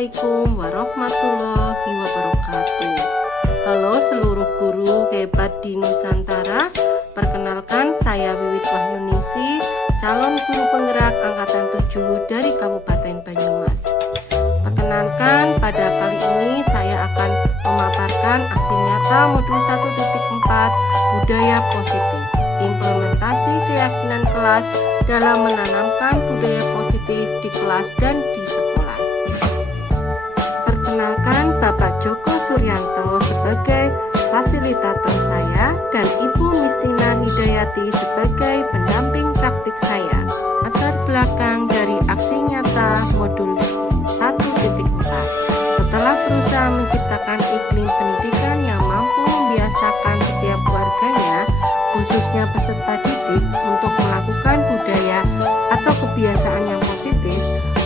Assalamualaikum warahmatullahi wabarakatuh. Halo seluruh guru hebat di Nusantara. Perkenalkan, saya Wiwit Wahyunisi, calon guru penggerak angkatan 7 dari Kabupaten Banyumas. Perkenalkan, pada kali ini saya akan memaparkan aksi nyata modul 1.4 budaya positif, implementasi keyakinan kelas dalam menanamkan budaya positif di kelas dan di sekolah. Perkenalkan, Bapak Joko Suryanto sebagai fasilitator saya dan Ibu Mistina Hidayati sebagai pendamping praktik saya. Latar belakang dari aksi nyata modul 1.4. Setelah berusaha menciptakan iklim pendidikan yang mampu membiasakan setiap warganya, khususnya peserta didik, untuk melakukan budaya atau kebiasaan yang positif,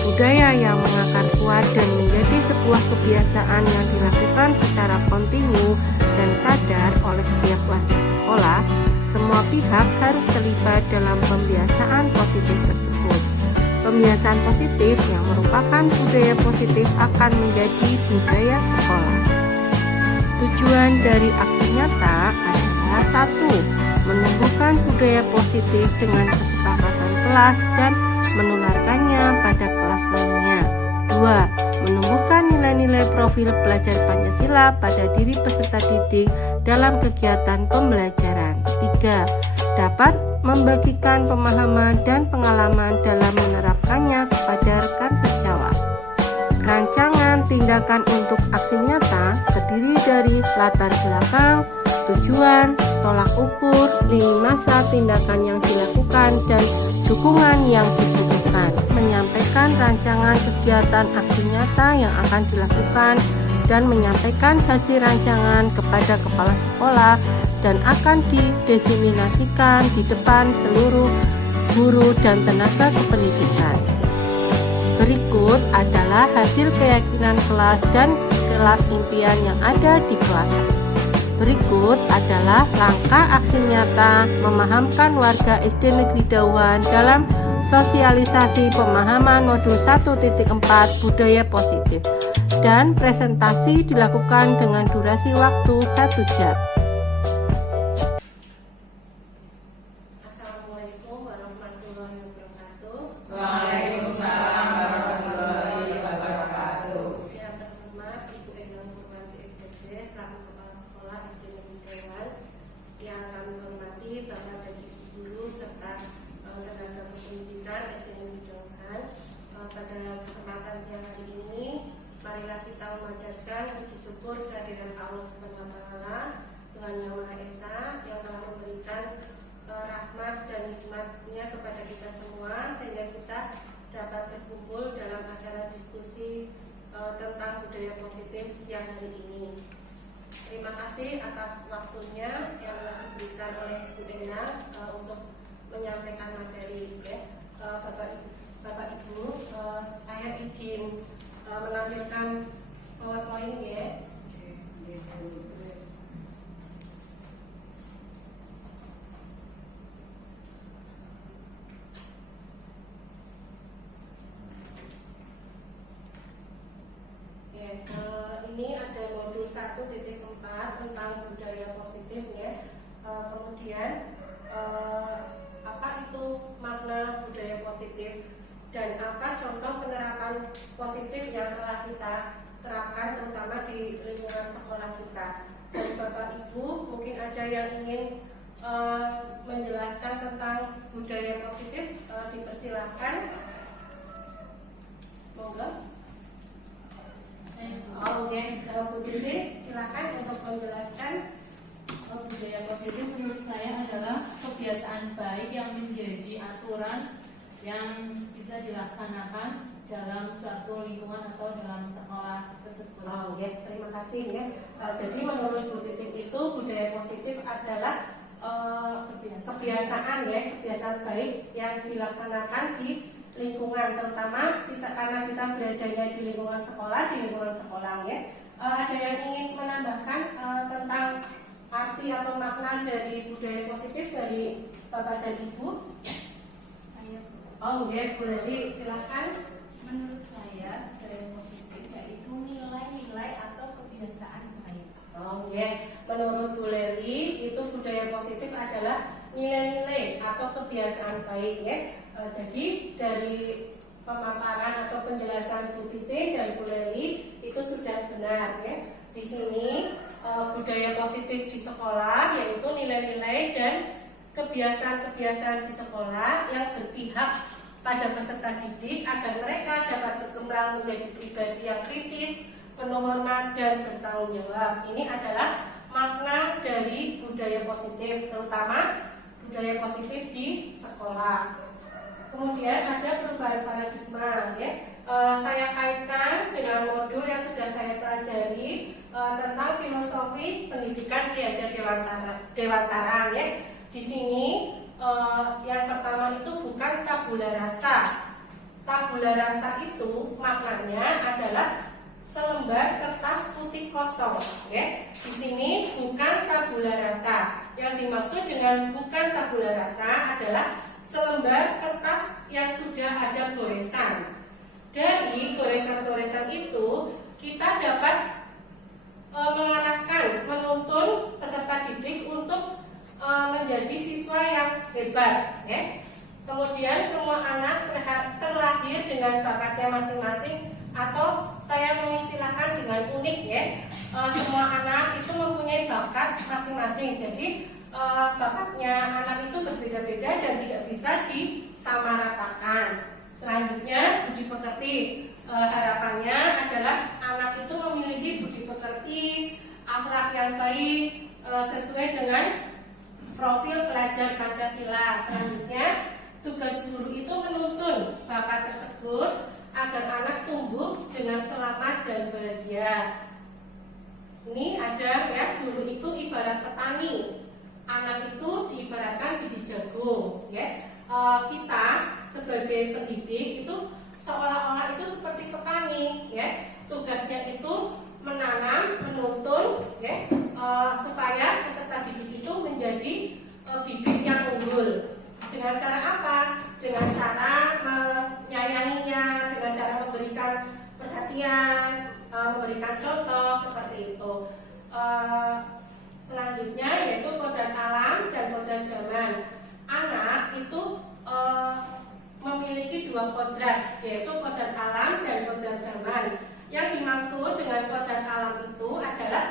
budaya yang mengakar kuat dan menjadi sebuah kebiasaan yang dilakukan secara kontinu dan sadar oleh setiap warga sekolah, semua pihak harus terlibat dalam pembiasaan positif tersebut. Pembiasaan positif yang merupakan budaya positif akan menjadi budaya sekolah. Tujuan dari aksi nyata adalah 1. Menumbuhkan budaya positif dengan kesepakatan kelas dan menularkannya pada kelas lainnya. 2. Menumbuhkan nilai-nilai profil pelajar Pancasila pada diri peserta didik dalam kegiatan pembelajaran. 3. Dapat membagikan pemahaman dan pengalaman dalam menerapkannya kepada rekan sejawat. Rancangan tindakan untuk aksi nyata terdiri dari latar belakang, tujuan, tolak ukur, lini masa tindakan yang dilakukan, dan dukungan yang dibutuhkan. Menyampaikan rancangan kegiatan aksi nyata yang akan dilakukan dan menyampaikan hasil rancangan kepada kepala sekolah dan akan didiseminasikan di depan seluruh guru dan tenaga kependidikan. Berikut adalah hasil keyakinan kelas dan kelas impian yang ada di kelas. Berikut adalah langkah aksi nyata memahamkan warga SD Negeri Dauhan dalam sosialisasi pemahaman modul 1.4 budaya positif, dan presentasi dilakukan dengan durasi waktu 1 jam. Assalamualaikum warahmatullahi wabarakatuh. Waalaikumsalam warahmatullahi wabarakatuh. Yang terhormat Ibu Enggang Purwanti SPG selaku Kepala Sekolah SD Negeri Dauhan, yang kami hormati Bapak dan Ibu Guru serta tenaga kependidikan SD Negeri Dauhan. Pada kesempatan siang hari ini, marilah kita memanjatkan puji syukur kehadiran Allah Subhanahu wa Ta'ala, Tuhan Yang Maha Esa, yang telah memberikan rahmat dan hikmat-Nya kepada kita semua, sehingga kita dapat berkumpul dalam acara diskusi tentang budaya positif siang hari ini. Terima kasih atas waktunya yang diberikan oleh Bu Endang untuk menyampaikan materi. Bapak Ibu, saya izin menampilkan PowerPoint ya. Ini ada modul 1.4 tentang budaya positif ya. Kemudian apa itu makna budaya positif dan apa contoh penerapan positif yang telah kita terapkan terutama di lingkungan sekolah kita. Dan Bapak Ibu mungkin ada yang ingin menjelaskan tentang budaya positif, dipersilahkan. Monggo. Oke, Bu Titi, silakan untuk menjelaskan. Budaya positif menurut saya adalah kebiasaan baik yang menjadi aturan yang bisa dilaksanakan dalam suatu lingkungan atau dalam sekolah tersebut. Oke, terima kasih ya. Jadi menurut Bu Titi itu budaya positif adalah kebiasaan ya, kebiasaan baik yang dilaksanakan di lingkungan, terutama karena kita beradanya di lingkungan sekolah ya. Ada yang ingin menambahkan tentang arti atau makna dari budaya positif dari Bapak dan Ibu? Saya boleh, silakan. menurut saya budaya positif yaitu Menurut Bu Leli, itu budaya positif adalah nilai-nilai atau kebiasaan baik ya. Jadi dari pemaparan atau penjelasan Bu Titin dan Bu Leli itu sudah benar ya. Di sini budaya positif di sekolah yaitu nilai-nilai dan kebiasaan-kebiasaan di sekolah yang berpihak pada peserta didik agar mereka dapat berkembang menjadi pribadi yang kritis, penuh hormat dan bertanggung jawab. Ini adalah makna dari budaya positif, terutama budaya positif di sekolah. Kemudian ada perubahan paradigma ya. Saya kaitkan dengan modul yang sudah saya pelajari tentang filosofi pendidikan Ki Hajar Dewantara ya. Di sini yang pertama itu bukan tabula rasa. Tabula rasa itu maknanya adalah selembar kertas putih kosong ya. Di sini bukan tabula rasa. Yang dimaksud dengan bukan tabula rasa adalah selembar kertas yang sudah ada goresan. Dari goresan-goresan itu kita dapat mengarahkan, menuntun peserta didik untuk menjadi siswa yang hebat ya. Kemudian semua anak terlahir dengan bakatnya masing-masing atau saya mengistilahkan dengan unik ya. Semua anak itu mempunyai bakat masing-masing. Jadi bakatnya anak itu berbeda-beda dan tidak bisa disamaratakan. Selanjutnya budi pekerti. Harapannya adalah anak itu memiliki budi pekerti, akhlak yang baik sesuai dengan profil pelajar Pancasila. Selanjutnya tugas guru itu menuntun bakat tersebut agar anak tumbuh dengan selamat dan bahagia. Ini ada ya, guru itu ibarat petani, anak itu diibaratkan biji jagung ya. Kita sebagai pendidik itu seolah-olah itu seperti petani ya. Tugasnya itu menanam, menuntun ya, supaya peserta didik itu menjadi bibit yang unggul. Dengan cara apa? Dengan cara menyayanginya, dengan cara memberikan perhatian, memberikan contoh seperti itu. Selanjutnya yaitu kodrat alam dan kodrat zaman. Anak itu memiliki dua kodrat, yaitu kodrat alam dan kodrat zaman. Yang dimaksud dengan kodrat alam itu adalah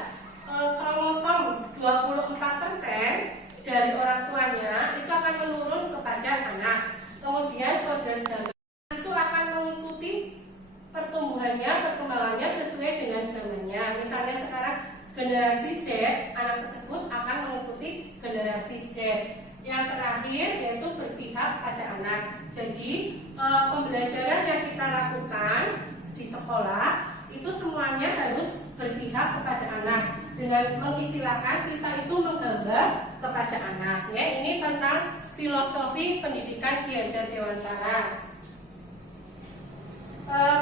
kromosom 24% dari orang tuanya itu akan menurun kepada anak. Kemudian kodrat zaman itu akan mengikuti pertumbuhannya, perkembangannya sesuai dengan zamannya. Misalnya sekarang generasi Z, anak tersebut akan mengikuti generasi Z. Yang terakhir yaitu berpihak pada anak. Jadi pembelajaran yang kita lakukan di sekolah itu semuanya harus berpihak kepada anak. Dengan mengistilahkan kita itu menggambar kepada anak. Ya, ini tentang filosofi pendidikan Ki Hajar Dewantara.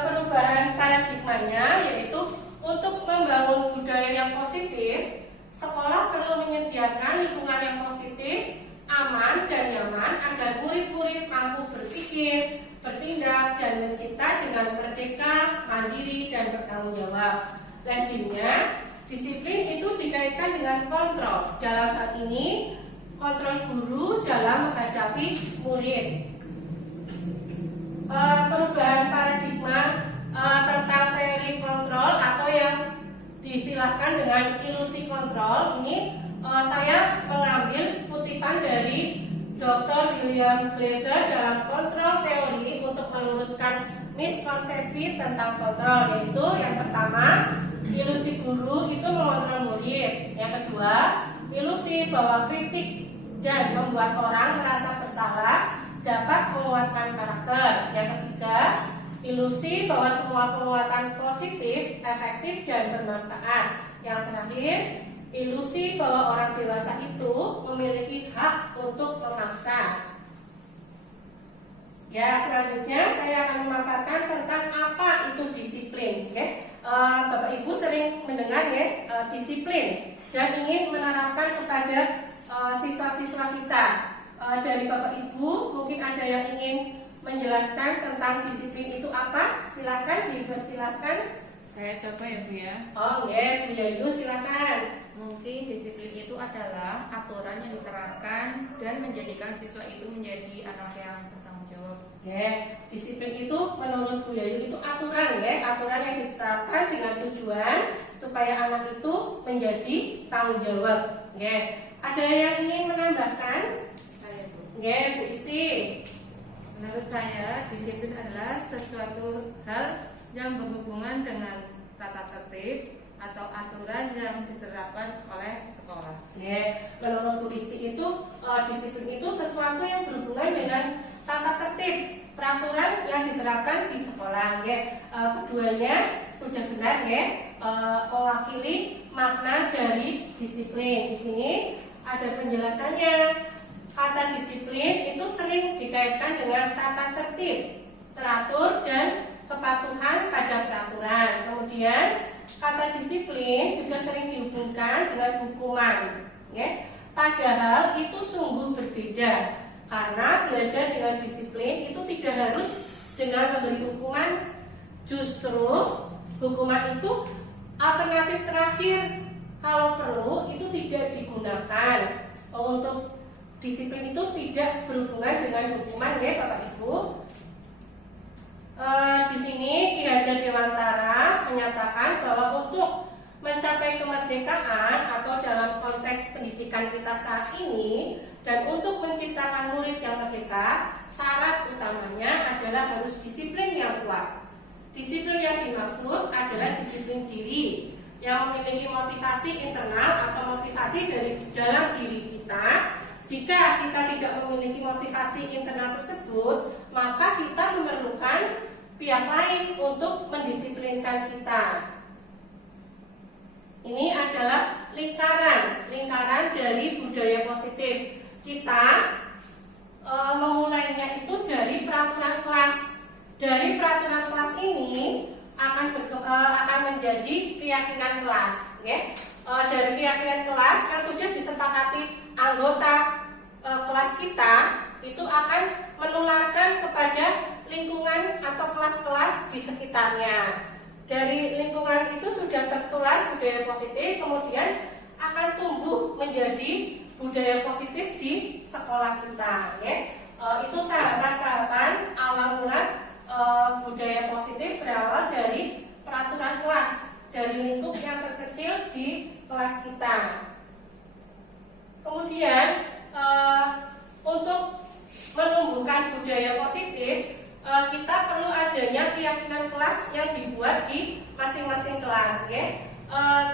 Perubahan paradigmanya yaitu untuk membangun budaya yang positif, sekolah perlu menyediakan lingkungan yang positif, aman dan nyaman agar murid-murid mampu berpikir, bertindak dan mencipta dengan merdeka, mandiri dan bertanggung jawab. Lazimnya, disiplin itu dikaitkan dengan kontrol. Dalam hal ini, kontrol guru dalam menghadapi murid. Perubahan paradigma tentang teori kontrol atau yang diistilahkan dengan ilusi kontrol ini saya mengambil kutipan dari Dr. William Glasser dalam kontrol teori untuk meluruskan miskonsepsi tentang kontrol, yaitu yang pertama, ilusi guru itu mengontrol murid. Yang kedua, ilusi bahwa kritik dan membuat orang merasa bersalah dapat menguatkan karakter. Yang ketiga, ilusi bahwa semua penguatan positif, efektif dan bermanfaat. Yang terakhir, ilusi bahwa orang dewasa itu memiliki hak untuk memaksa. Ya, selanjutnya saya akan memaparkan tentang apa itu disiplin. Okay? Bapak Ibu sering mendengar ya disiplin dan ingin menerapkan kepada siswa-siswa kita. Dari Bapak Ibu mungkin ada yang ingin menjelaskan tentang disiplin itu apa? Silakan, dipersilakan. Saya coba ya Bu ya. Oh, ya, Bu Yayu silakan. Mungkin disiplin itu adalah aturan yang diterapkan dan menjadikan siswa itu menjadi anak yang bertanggung jawab. Disiplin itu menurut Bu Yayu itu aturan aturan yang diterapkan dengan tujuan supaya anak itu menjadi tanggung jawab. Ada yang ingin menambahkan? Saya, Bu. Bu Isti. Menurut saya, disiplin adalah sesuatu hal yang berhubungan dengan tata tertib atau aturan yang diterapkan oleh sekolah. Menurut Bu Isti itu disiplin itu sesuatu yang berhubungan dengan tata tertib, peraturan yang diterapkan di sekolah. Keduanya sudah benar mewakili makna dari disiplin. Di sini ada penjelasannya. Kata disiplin itu sering dikaitkan dengan tata tertib, teratur dan kepatuhan pada peraturan. Kemudian kata disiplin juga sering dihubungkan dengan hukuman. Padahal itu sungguh berbeda, karena belajar dengan disiplin itu tidak harus dengan memberi hukuman. Justru hukuman itu alternatif terakhir. Kalau perlu itu tidak digunakan. Untuk disiplin itu tidak berhubungan dengan hukuman, Bapak Ibu. Di sini Ki Hajar Dewantara menyatakan bahwa untuk mencapai kemerdekaan atau dalam konteks pendidikan kita saat ini dan untuk menciptakan murid yang merdeka, syarat utamanya adalah harus disiplin yang kuat. Disiplin yang dimaksud adalah disiplin diri yang memiliki motivasi internal atau motivasi dari dalam diri kita. Jika kita tidak memiliki motivasi internal tersebut, maka kita memerlukan pihak lain untuk mendisiplinkan kita. Ini adalah lingkaran dari budaya positif. Kita memulainya itu dari peraturan kelas. Dari peraturan kelas ini akan menjadi keyakinan kelas. Dari keyakinan kelas yang sudah disepakati anggota kelas kita itu akan menularkan kepada lingkungan atau kelas-kelas di sekitarnya. Dari lingkungan itu sudah tertular budaya positif, kemudian akan tumbuh menjadi budaya positif di sekolah kita. Itu tahapan-tahapan awal mula budaya positif berawal dari peraturan kelas, dari lingkup yang terkecil di kelas kita. Kemudian untuk menumbuhkan budaya positif, kita perlu adanya keyakinan kelas yang dibuat di masing-masing kelas.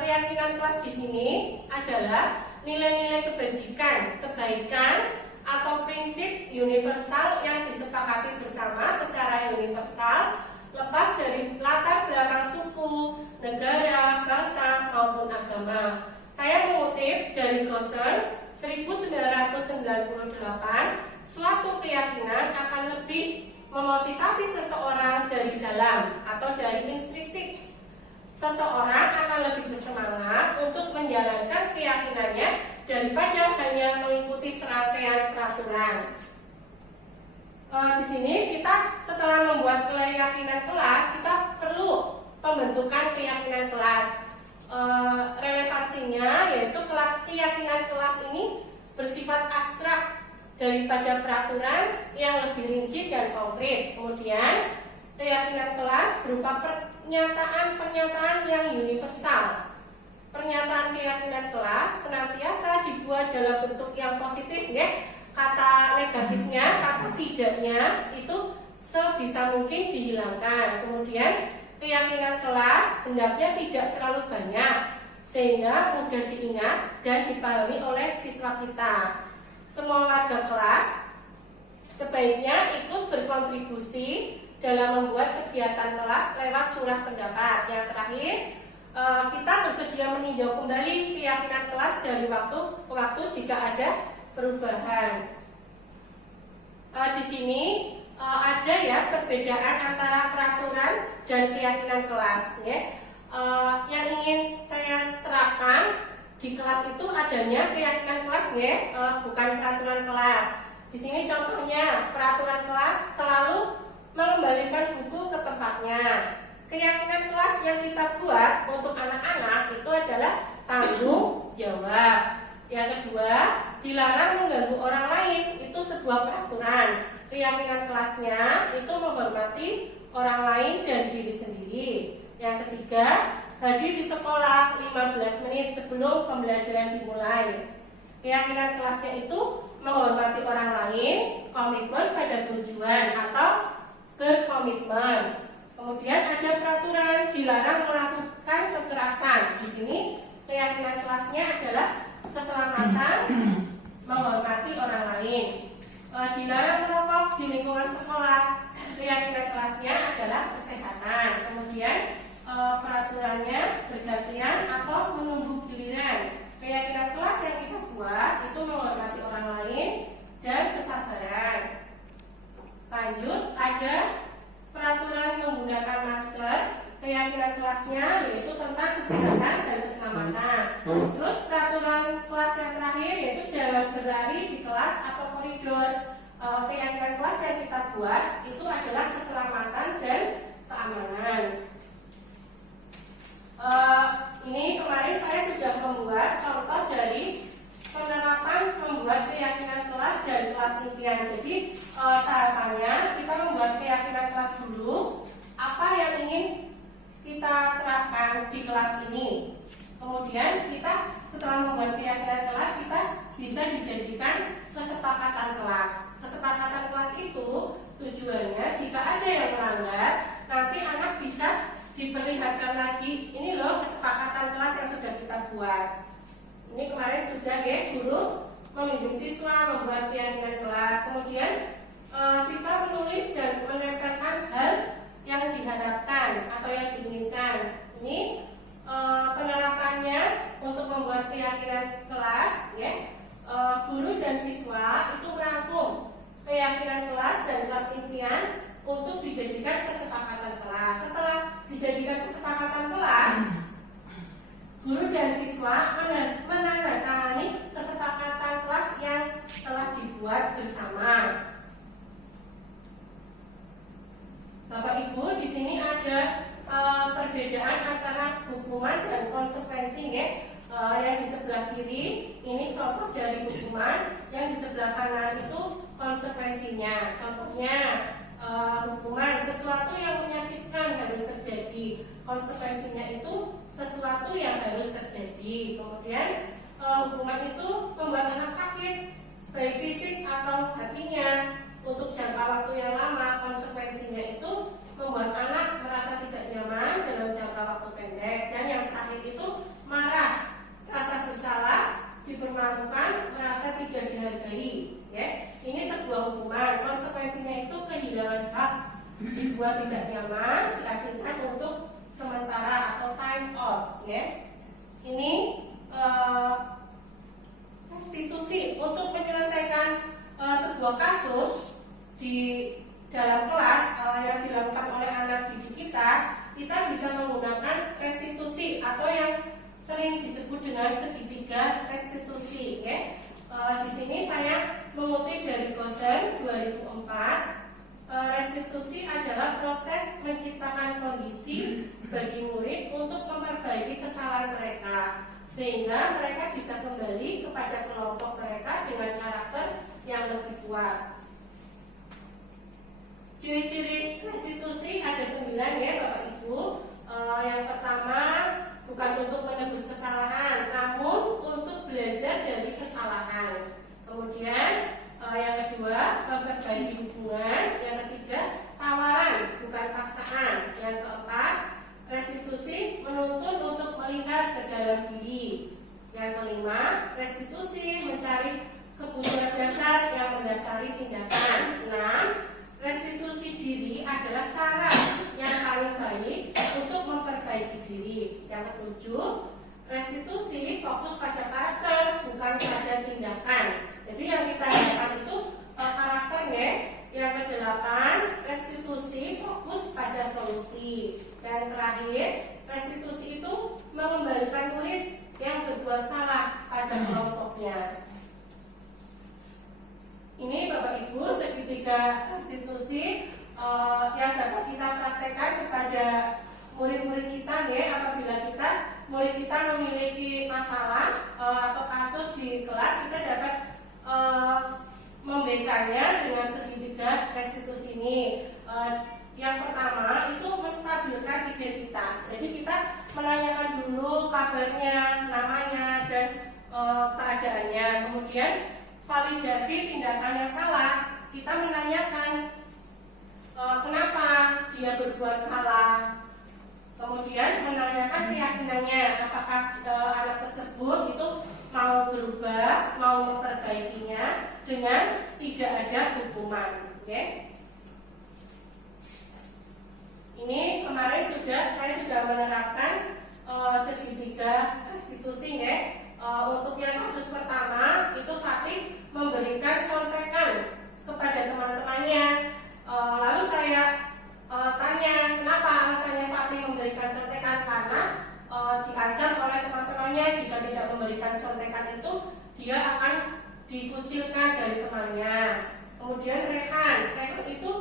Keyakinan kelas di sini adalah nilai-nilai kebajikan, kebaikan atau prinsip universal yang disepakati bersama secara universal, lepas dari latar belakang suku, negara, bangsa maupun agama. Saya mengutip dari Gossen 1998, suatu keyakinan akan lebih memotivasi seseorang dari dalam atau dari intrinsik. Seseorang akan lebih bersemangat untuk menjalankan keyakinannya daripada hanya mengikuti serangkaian peraturan. Di sini kita setelah membuat keyakinan kelas, kita perlu pembentukan keyakinan kelas. Relevansinya yaitu keyakinan kelas ini bersifat abstrak daripada peraturan yang lebih rinci dan konkret. Kemudian keyakinan kelas berupa pernyataan yang universal. Pernyataan keyakinan kelas senantiasa dibuat dalam bentuk yang positif, Kata negatifnya, kata tidaknya itu sebisa mungkin dihilangkan. Kemudian keyakinan kelas hendaknya tidak terlalu banyak sehingga mudah diingat dan dipahami oleh siswa kita. Semua warga kelas sebaiknya ikut berkontribusi dalam membuat kegiatan kelas lewat surat pendapat. Yang terakhir, kita bersedia meninjau kembali keyakinan kelas dari waktu ke waktu jika ada perubahan. Di sini ada perbedaan antara peraturan dan keyakinan kelas. Yang ingin saya terapkan di kelas itu adanya keyakinan kelas, bukan peraturan kelas. Di sini contohnya peraturan kelas selalu mengembalikan buku ke tempatnya. Keyakinan kelas yang kita buat untuk anak-anak itu adalah tanggung Yang ketiga, hadir di sekolah 15 menit sebelum pembelajaran dimulai. Keyakinan kelasnya itu menghormati orang lain, komitmen pada tujuan atau berkomitmen. Kemudian ada peraturan dilarang melakukan kekerasan. Di sini keyakinan kelasnya adalah keselamatan, menghormati orang lain. Dilarang merokok di lingkungan sekolah. Keyakinan kelasnya adalah kesehatan. Kemudian peraturannya bergantian atau menunggu giliran. Keyakinan kelas yang kita buat itu menghormati orang lain dan kesabaran. Lanjut, ada peraturan menggunakan masker. Keyakinan kelasnya yaitu tentang kesehatan dan keselamatan. Terus peraturan kelas yang terakhir yaitu jangan berlari di kelas atau koridor. Keyakinan kelas yang kita buat itu adalah keselamatan dan keamanan. Ini kemarin saya sudah membuat contoh dari penerapan membuat keyakinan kelas dan kelas impian. Jadi tahapannya kita membuat keyakinan kelas dulu, apa yang ingin kita terapkan di kelas ini. Kemudian kita setelah membuat keyakinan kelas, kita bisa dijadikan kesepakatan kelas. Kesepakatan kelas itu tujuannya jika ada yang melanggar, nanti anak bisa diperlihatkan lagi, ini loh kesepakatan kelas yang sudah kita buat. Ini kemarin sudah ya, guru membimbing siswa membuat keyakinan kelas. Kemudian siswa menulis dan menempelkan hal yang diharapkan atau yang diinginkan. Ini penerapannya untuk membuat keyakinan kelas ya. Guru dan siswa itu merangkum keyakinan kelas dan kelas impian untuk dijadikan kesepakatan kelas. Setelah dijadikan kesepakatan kelas, guru dan siswa menandatangani kesepakatan kelas yang telah dibuat bersama. Bapak Ibu, di sini ada perbedaan antara hukuman dan konsekuensi ya. Yang di sebelah kiri ini contoh dari hukuman, yang di sebelah kanan itu konsekuensinya. Contohnya hukuman sesuatu yang menyakitkan harus terjadi, konsekuensinya itu sesuatu yang harus terjadi. Kemudian hukuman itu membuat anak sakit baik fisik atau hatinya untuk jangka waktu yang lama. Konsekuensinya itu membuat anak merasa tidak nyaman dalam jangka waktu pendek. Dan yang terakhir itu marah, rasa bersalah, dipermalukan, merasa tidak dihargai ya. Ini sebuah hukuman. Konsekuensinya itu kehilangan hak, dibuat tidak nyaman, diasingkan untuk sementara atau time out ya. Ini restitusi untuk menyelesaikan sebuah kasus di dalam kelas yang dilakukan oleh anak didik kita bisa menggunakan restitusi atau yang sering disebut dengan segitiga restitusi ya. Di sini saya mengutip dari Gosen 2004. Restitusi adalah proses menciptakan kondisi bagi murid untuk memperbaiki kesalahan mereka sehingga mereka bisa kembali kepada kelompok mereka dengan karakter yang lebih kuat. Ciri-ciri restitusi ada 9 ya Bapak Ibu. Yang pertama, bukan untuk menebus kesalahan, namun untuk belajar dari kesalahan. Kemudian yang kedua, memperbaiki hubungan. Yang ketiga, tawaran bukan paksaan. Yang keempat, restitusi menuntun untuk melihat ke dalam diri. Yang kelima, restitusi mencari kebutuhan dasar yang mendasari tindakan. 6. Restitusi diri adalah cara yang paling baik untuk memperbaiki diri. Yang ketujuh, restitusi fokus pada karakter bukan pada tindakan. Jadi yang kita lihat itu karakternya. Yang kedelapan, restitusi fokus pada solusi. Dan terakhir, restitusi itu mengembalikan murid yang berbuat salah pada kelompoknya. Ini Bapak Ibu segitiga restitusi yang dapat kita praktekkan kepada murid-murid kita ya. Apabila murid kita memiliki masalah atau kasus di kelas, kita dapat membacanya dengan segitiga restitusi ini. Yang pertama itu menstabilkan identitas. keadaannya. Kemudian validasi tindakan yang salah, kita menanyakan kenapa dia berbuat salah. Kemudian menanyakan keyakinannya, apakah anak tersebut itu mau berubah, mau memperbaikinya dengan tidak ada hukuman. Oke? Ini kemarin saya sudah menerapkan segitiga restitusi ya. Untuk yang kasus pertama itu Fatih memberikan contekan kepada teman-temannya. Lalu saya tanya kenapa alasannya Fatih memberikan contekan, karena diancam oleh teman-temannya jika tidak memberikan contekan itu dia akan dikucilkan dari temannya. Kemudian Rehan itu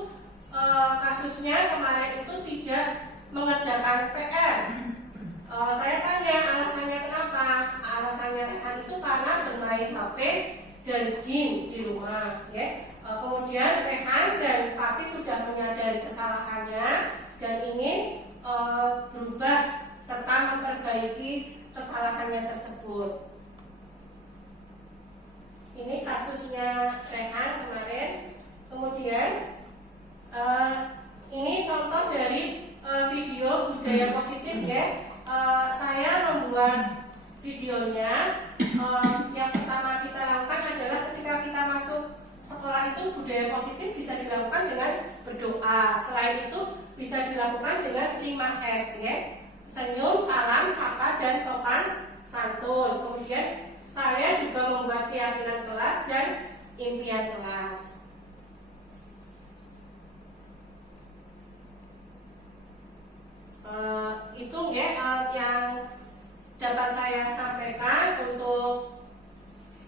kasusnya kemarin itu tidak mengerjakan PR. Saya tanya alasannya kenapa. Alasannya Rehan itu karena bermain HP dan game di rumah ya. Kemudian Rehan dan Fatih sudah menyadari kesalahannya dan ingin berubah serta memperbaiki kesalahannya tersebut. Ini kasusnya Rehan kemarin. Kemudian ini contoh dari video budaya positif ya. Saya membuat videonya. Yang pertama kita lakukan adalah ketika kita masuk sekolah itu budaya positif bisa dilakukan dengan berdoa. Selain itu bisa dilakukan dengan 5S ya. Senyum, salam, sapa, dan sopan santun. Kemudian saya juga membuat keyakinan kelas dan impian kelas. Itu ya yang dapat saya sampaikan untuk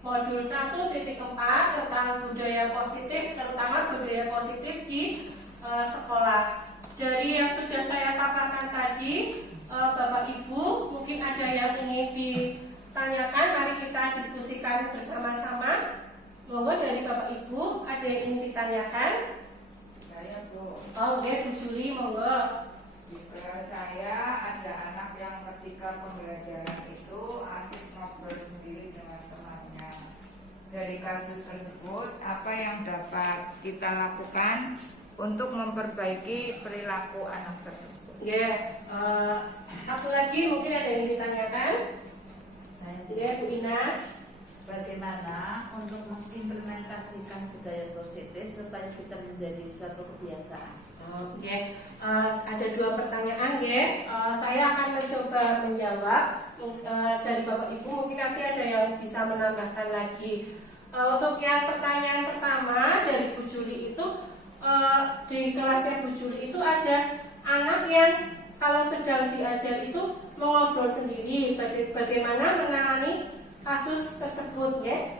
modul 1.4 tentang budaya positif, terutama budaya positif di sekolah. Dari yang sudah saya paparkan tadi, Bapak Ibu mungkin ada yang ingin ditanyakan, mari kita diskusikan bersama-sama. Monggo dari Bapak Ibu ada yang ingin ditanyakan? Saya Bu. Oh, ya, Bu Juli, monggo. Saya ada anak yang ketika pembelajaran itu asik ngobrol sendiri dengan temannya. Dari kasus tersebut, apa yang dapat kita lakukan untuk memperbaiki perilaku anak tersebut? Ya, satu lagi mungkin ada yang ditanyakan. Ya, Bu Ina. Bagaimana untuk mengimplementasikan budaya positif supaya bisa menjadi suatu kebiasaan? Oke, ada 2 pertanyaan ya. Saya akan mencoba menjawab. Dari Bapak Ibu mungkin nanti ada yang bisa menambahkan lagi. Untuk yang pertanyaan pertama dari Bu Juli itu, di kelasnya Bu Juli itu ada anak yang kalau sedang diajar itu mengobrol sendiri. Bagaimana menangani kasus tersebut ya?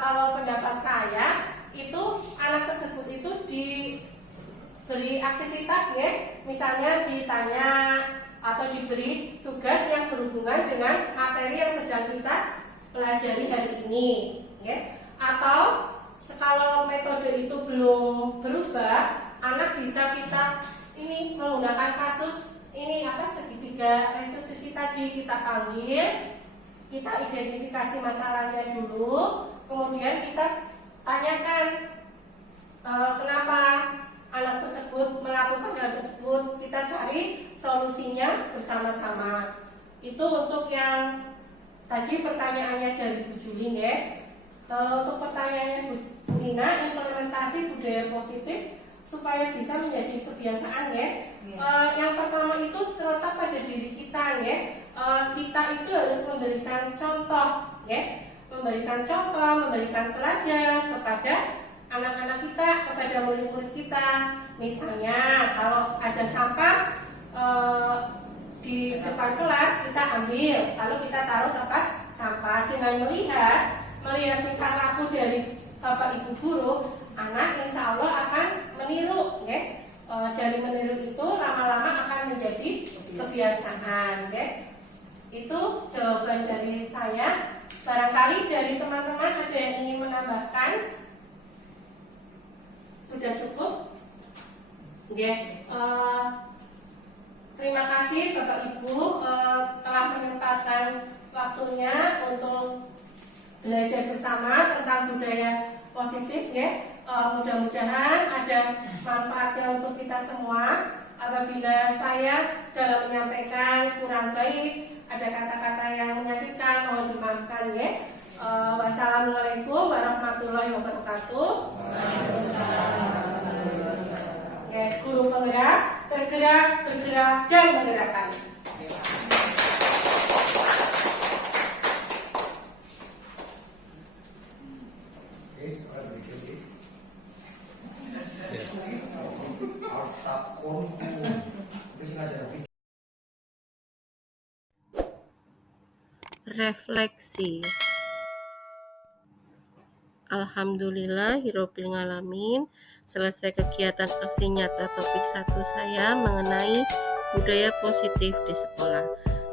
Kalau pendapat saya itu anak tersebut itu diberi aktivitas ya, misalnya ditanya atau diberi tugas yang berhubungan dengan materi yang sedang kita pelajari hari ini ya. Atau kalau metode itu belum berubah, anak bisa kita ini menggunakan kasus ini segitiga restitusi tadi, kita panggil, kita identifikasi masalahnya dulu, kemudian kita tanyakan kenapa anak tersebut melakukan hal tersebut, kita cari solusinya bersama-sama. Itu untuk yang tadi pertanyaannya dari Bu Juli ya. Untuk pertanyaannya Bu Ina, implementasi budaya positif supaya bisa menjadi kebiasaan ya. Yang pertama itu terletak pada diri kita ya. Kita itu harus memberikan contoh ya, memberikan contoh, memberikan teladan kepada anak-anak kita, kepada murid-murid kita. Misalnya kalau ada sampah di depan kelas, kita ambil, lalu kita taruh tempat sampah. Dengan melihat tingkah laku dari Bapak Ibu guru, anak insya Allah akan meniru ya. Dari meniru itu lama-lama akan menjadi kebiasaan ya. Itu jawaban dari saya. Barangkali dari teman-teman ada yang ingin menambahkan? Sudah cukup? Ya. Terima kasih Bapak Ibu telah menyempatkan waktunya untuk belajar bersama tentang budaya positif ya. Mudah-mudahan ada manfaatnya untuk kita semua. Apabila saya dalam menyampaikan kurang baik, ada kata-kata yang menyakitkan, mohon dimaafkan ya. Wassalamualaikum warahmatullahi wabarakatuh. Ya, guru penggerak, tergerak, bergerak, dan menggerakkan. Refleksi. Alhamdulillahirabbil alamin. Selesai kegiatan aksi nyata topik 1 saya mengenai budaya positif di sekolah,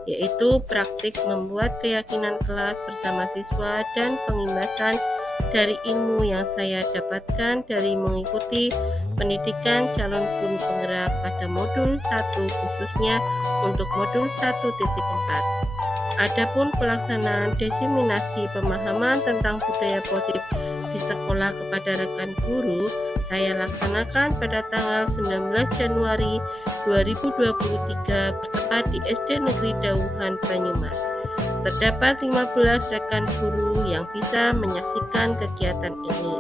yaitu praktik membuat keyakinan kelas bersama siswa dan pengimbasan dari ilmu yang saya dapatkan dari mengikuti pendidikan calon guru penggerak pada modul 1 khususnya untuk modul 1.4. Adapun pelaksanaan diseminasi pemahaman tentang budaya positif di sekolah kepada rekan guru saya laksanakan pada tanggal 19 Januari 2023 bertepat di SD Negeri Dauhan Banyumas. Terdapat 15 rekan guru yang bisa menyaksikan kegiatan ini.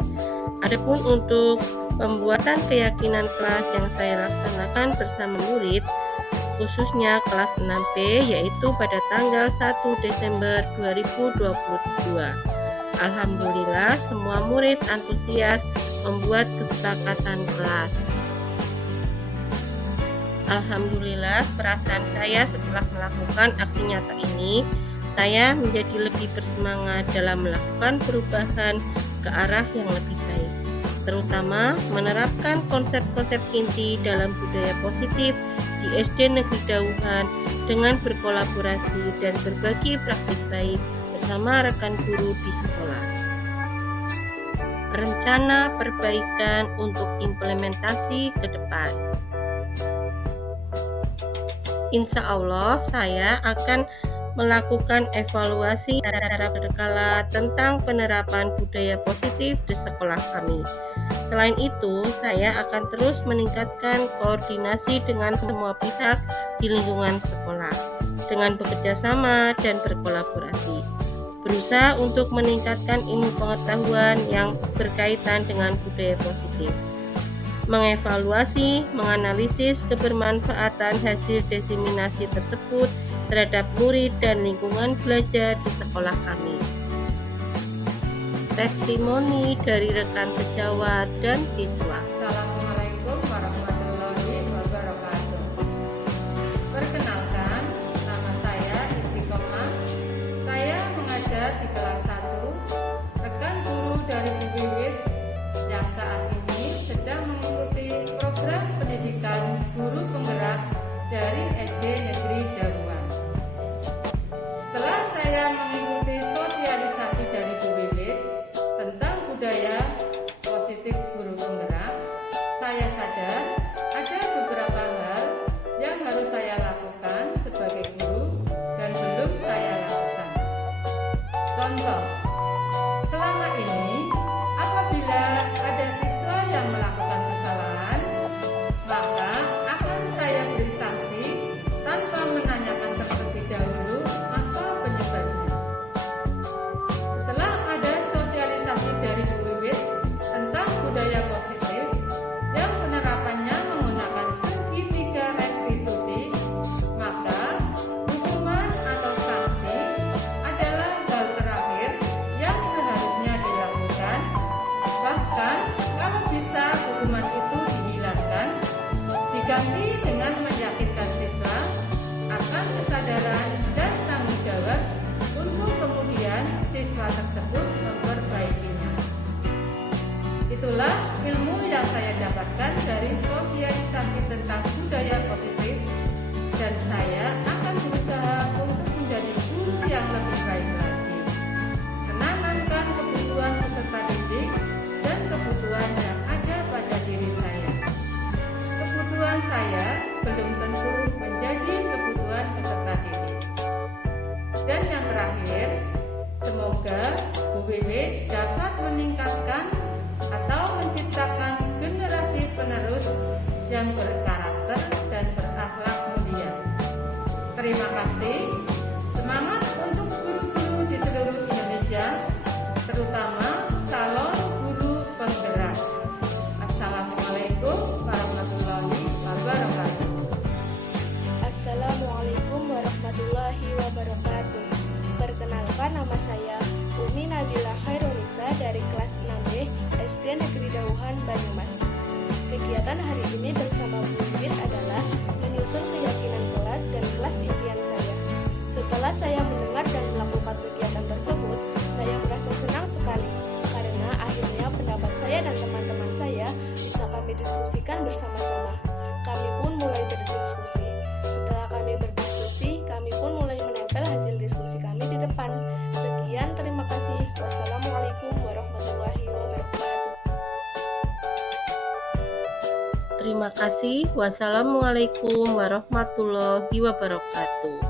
Adapun untuk pembuatan keyakinan kelas yang saya laksanakan bersama murid khususnya kelas 6B yaitu pada tanggal 1 Desember 2022. Alhamdulillah semua murid antusias membuat kesepakatan kelas. Alhamdulillah perasaan saya setelah melakukan aksi nyata ini, saya menjadi lebih bersemangat dalam melakukan perubahan ke arah yang lebih baik, terutama menerapkan konsep-konsep inti dalam budaya positif di SD Negeri Dauhan dengan berkolaborasi dan berbagi praktik baik bersama rekan guru di sekolah. Rencana perbaikan untuk implementasi ke depan. Insya Allah saya akan melakukan evaluasi secara berkala tentang penerapan budaya positif di sekolah kami. Selain itu, saya akan terus meningkatkan koordinasi dengan semua pihak di lingkungan sekolah dengan bekerja sama dan berkolaborasi, berusaha untuk meningkatkan ilmu pengetahuan yang berkaitan dengan budaya positif, mengevaluasi, menganalisis kebermanfaatan hasil diseminasi tersebut terhadap murid dan lingkungan belajar di sekolah kami. Testimoni dari rekan sejawat dan siswa. Assalamualaikum warahmatullahi wabarakatuh. Perkenalkan, nama saya Istiqomah. Saya mengajar di kelas 1. Rekan guru dari Wiwit yang saat ini sedang mengikuti program pendidikan guru penggerak dari SD Negeri Dauhan. Setelah saya mengikuti sosialisasi dari Bu Wiwit tentang budaya positif guru penggerak, saya sadar ada beberapa hal yang harus saya lakukan sebagai guru dan belum saya lakukan. Contoh, selama ini apabila ada siswa yang melakukan kesalahan, maka akan saya beri sanksi tanpa menanyakan terlebih dahulu apa penyebabnya. Setelah ada sosialisasi dari Bu Wiwit tentang budaya positif yang penerapannya menggunakan segitiga restitusi, maka hukuman atau sanksi adalah hal terakhir yang seharusnya dilakukan. Bahkan kalau bisa hukuman itu dihilangkan, diganti dengan meyakinkan siswa akan kesadaran dan tanggung jawab untuk kemudian siswa tersebut memperbaikinya. Itulah ilmu yang saya dapatkan dari sosialisasi tentang budaya positif, dan saya akan berusaha untuk menjadi guru yang lebih baik lagi, menanamkan kebutuhan peserta didik dan kebutuhan yang ada pada diri saya. Kebutuhan saya belum tentu menjadi kebutuhan peserta didik. Dan yang terakhir, Semoga Bu Wiwit dapat meningkatkan atau menciptakan generasi penerus yang berkarakter dan berakhlak mulia. Terima kasih. Semangat untuk guru-guru di seluruh Indonesia, terutama calon guru penggerak. Assalamualaikum warahmatullahi wabarakatuh. Assalamualaikum warahmatullahi wabarakatuh. Perkenalkan, nama saya Umi Nabila Khairunisa dari kelas 6B SD Negeri Dauhan, Banyumas. Kegiatan hari ini bersama Bu Wiwit adalah menyusun keyakinan kelas dan kelas impian saya. Setelah saya mendengar dan melakukan kegiatan tersebut, saya merasa senang sekali karena akhirnya pendapat saya dan teman-teman saya bisa kami diskusikan bersama-sama. Kami pun mulai berdiskusi. Setelah kami berdiskusi, kami pun mulai menempel hasil diskusi kami di depan. Sekian, terima kasih. Wassalamualaikum warahmatullahi wabarakatuh. Terima kasih. Wassalamualaikum warahmatullahi wabarakatuh.